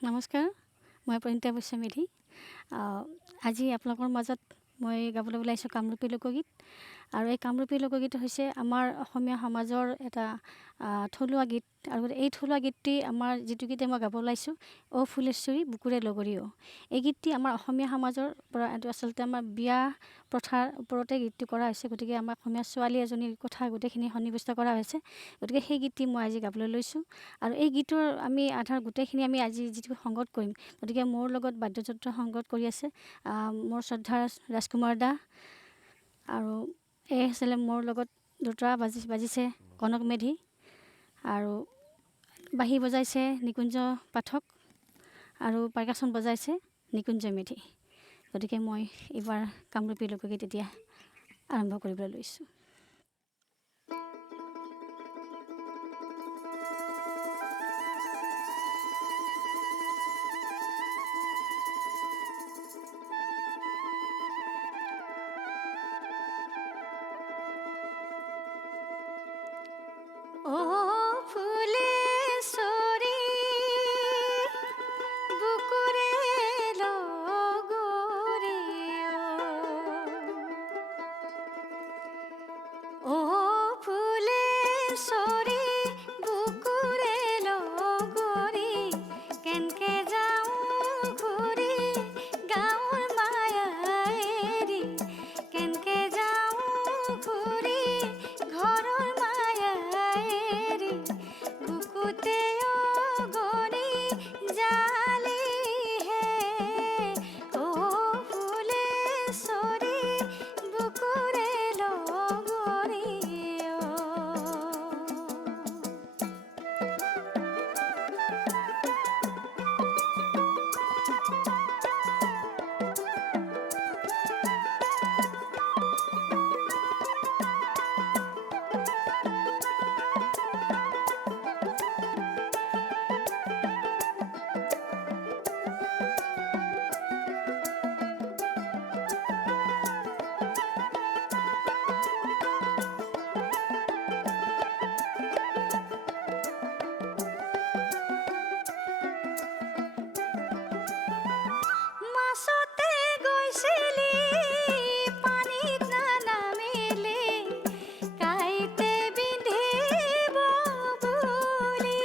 নমস্কাৰ, মই প্ৰণীতা বৈশ্য মেধি। আজি আপোনালোকৰ মাজত মই গাবলৈ ওলাইছোঁ কামৰূপী লোকগীত। আৰু এই কামৰূপী লোকগীত হৈছে আমাৰ অসমীয়া সমাজৰ এটা থলুৱা গীত। আৰু এই থলুৱা গীতটি আমাৰ যিটো গীতে মই গাব ওলাইছোঁ, অ' ফুলেশ্বৰী বুকুৰে লগৰী অ'। এই গীতটি আমাৰ অসমীয়া সমাজৰ পৰা এইটো আচলতে আমাৰ বিয়া প্ৰথাৰ ওপৰতে গীতটো কৰা হৈছে। গতিকে আমাৰ অসমীয়া ছোৱালী এজনীৰ কথা গোটেইখিনি সন্নিৱিষ্ট কৰা হৈছে। গতিকে সেই গীতটি মই আজি গাবলৈ লৈছোঁ। আৰু এই গীতৰ আমি আধাৰ গোটেইখিনি আমি আজি যিটো সংগত কৰিম, গতিকে মোৰ লগত বাদ্যযন্ত্ৰ সংগত কৰি আছে মোৰ শ্ৰদ্ধাৰ ৰাজকুমাৰ দা। আৰু এই আছিলে মোৰ লগত দুটা বাজিছে কনক মেধি, আৰু বাঁহী বজাইছে নিকুঞ্জ পাঠক, আৰু পাৰ্কাছন বজাইছে নিকুঞ্জ মেধি। গতিকে মই এইবাৰ কামৰূপী লোকগীত এতিয়া আৰম্ভ কৰিবলৈ লৈছোঁ। অ' ফুলেশ্বৰী বুকুৰে লগৰী অ' ফুলেশ্বৰী বুকুৰে লগৰী কেনকে যাওঁ ঘূৰি গাঁৱৰ মায়া এৰি, কেনকে যাওঁ ঘূৰি ঘৰৰ মায়া এৰি, বুকুতে অগনি জালিহে অ' ফুলেশ্বৰী বুকুৰে লগৰী মাছতে গৈছিলি পানীত নানামিলি, কাঁইটে বিন্ধিব বুলি